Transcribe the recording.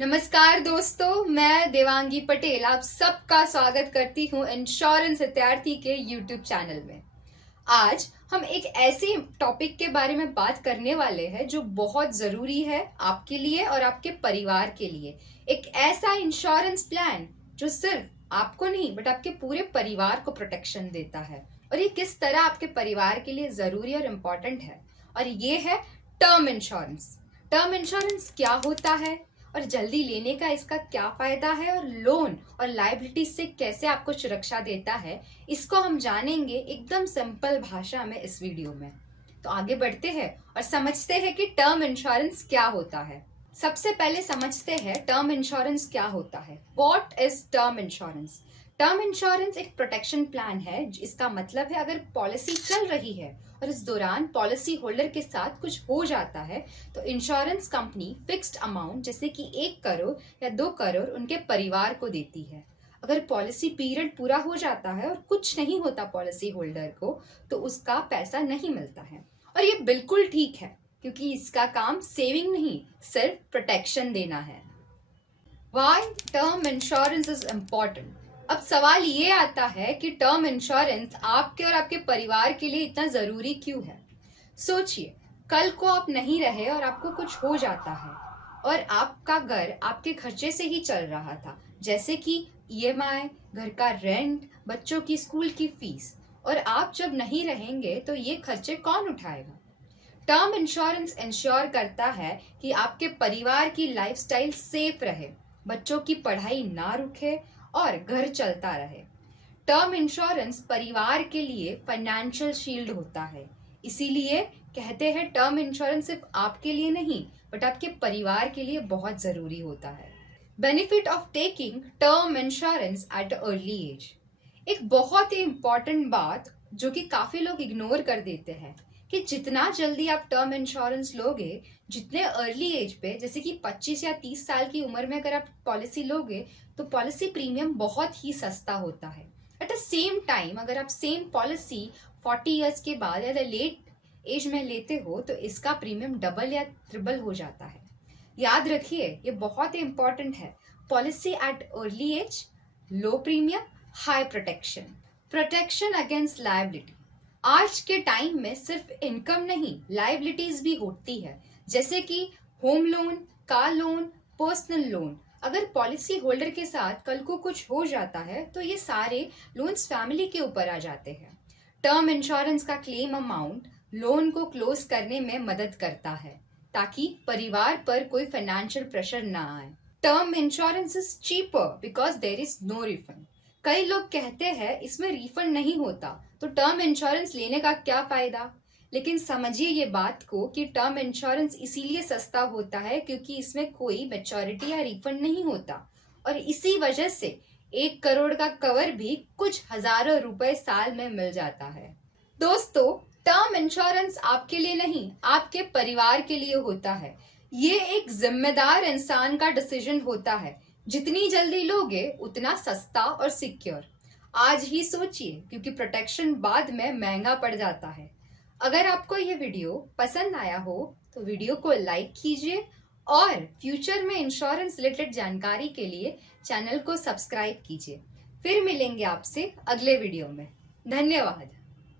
नमस्कार दोस्तों, मैं देवांगी पटेल आप सबका स्वागत करती हूँ इंश्योरेंस हितैषी के यूट्यूब चैनल में। आज हम एक ऐसे टॉपिक के बारे में बात करने वाले हैं जो बहुत जरूरी है आपके लिए और आपके परिवार के लिए। एक ऐसा इंश्योरेंस प्लान जो सिर्फ आपको नहीं बट आपके पूरे परिवार को प्रोटेक्शन देता है, और ये किस तरह आपके परिवार के लिए जरूरी और इम्पोर्टेंट है। और ये है टर्म इंश्योरेंस। टर्म इंश्योरेंस क्या होता है और जल्दी लेने का इसका क्या फायदा है, और लोन और लायबिलिटी से कैसे आपको सुरक्षा देता है, इसको हम जानेंगे एकदम सिंपल भाषा में इस वीडियो में। तो आगे बढ़ते हैं और समझते हैं कि टर्म इंश्योरेंस क्या होता है। सबसे पहले समझते हैं टर्म इंश्योरेंस क्या होता है। What is term insurance? Term insurance एक प्रोटेक्शन प्लान है। इसका मतलब है अगर पॉलिसी चल रही है और इस दौरान पॉलिसी होल्डर के साथ कुछ हो जाता है तो इंश्योरेंस कंपनी फिक्स्ड अमाउंट जैसे कि 1 करोड़ या 2 करोड़ उनके परिवार को देती है। अगर पॉलिसी पीरियड पूरा हो जाता है और कुछ नहीं होता पॉलिसी होल्डर को तो उसका पैसा नहीं मिलता है। और ये बिल्कुल ठीक है क्योंकि इसका काम सेविंग नहीं सिर्फ प्रोटेक्शन देना है। Why term insurance is important? अब सवाल ये आता है कि टर्म इंश्योरेंस आपके और आपके परिवार के लिए इतना जरूरी क्यों है। सोचिए, कल को आप नहीं रहे और आपको कुछ हो जाता है और आपका घर आपके खर्चे से ही चल रहा था, जैसे कि ईएमआई, घर का रेंट, बच्चों की स्कूल की फीस, और आप जब नहीं रहेंगे तो ये खर्चे कौन उठाएगा? टर्म इंश्योरेंस इंश्योर करता है कि आपके परिवार की लाइफस्टाइल सेफ रहे, बच्चों की पढ़ाई ना रुके और घर चलता रहे। टर्म इंश्योरेंस परिवार के लिए फाइनेंशियल शील्ड होता है। इसीलिए कहते हैं टर्म इंश्योरेंस सिर्फ आपके लिए नहीं बट आपके परिवार के लिए बहुत जरूरी होता है। Benefit of taking term insurance at early age. एक बहुत ही इंपॉर्टेंट बात जो कि काफी लोग इग्नोर कर देते हैं कि जितना जल्दी आप टर्म इंश्योरेंस लोगे, जितने अर्ली एज पे जैसे कि 25 या 30 साल की उम्र में अगर आप पॉलिसी लोगे तो पॉलिसी प्रीमियम बहुत ही सस्ता होता है। एट द सेम टाइम अगर आप सेम पॉलिसी 40 इयर्स के बाद या लेट एज में लेते हो तो इसका प्रीमियम डबल या ट्रिपल हो जाता है। याद रखिए, ये बहुत ही इंपॉर्टेंट है। Policy at early age, low premium, high protection, protection against liability. आज के टाइम में सिर्फ इनकम नहीं, लायबिलिटीज भी होती है, जैसे कि home loan, car loan, personal loan. अगर पॉलिसी होल्डर के साथ कल को कुछ हो जाता है तो ये सारे लोन्स फैमिली के ऊपर आ जाते हैं। टर्म इंश्योरेंस का क्लेम अमाउंट लोन को क्लोज करने में मदद करता है ताकि परिवार पर कोई फाइनेंशियल प्रेशर ना आए। Term insurance is cheaper because there is no refund. कई लोग कहते हैं इसमें रिफंड नहीं होता तो टर्म इंश्योरेंस लेने का क्या फायदा। लेकिन समझिए ये बात को कि टर्म इंश्योरेंस इसीलिए सस्ता होता है क्योंकि इसमें कोई मैच्योरिटी या रिफंड नहीं होता, और इसी वजह से 1 करोड़ का कवर भी कुछ हजारों रुपए साल में मिल जाता है। दोस्तों, टर्म इंश्योरेंस आपके लिए नहीं आपके परिवार के लिए होता है। ये एक जिम्मेदार इंसान का डिसीजन होता है। जितनी जल्दी लोगे उतना सस्ता और सिक्योर। आज ही सोचिए क्योंकि प्रोटेक्शन बाद में महंगा पड़ जाता है। अगर आपको यह वीडियो पसंद आया हो तो वीडियो को लाइक कीजिए और फ्यूचर में इंश्योरेंस रिलेटेड जानकारी के लिए चैनल को सब्सक्राइब कीजिए। फिर मिलेंगे आपसे अगले वीडियो में। धन्यवाद।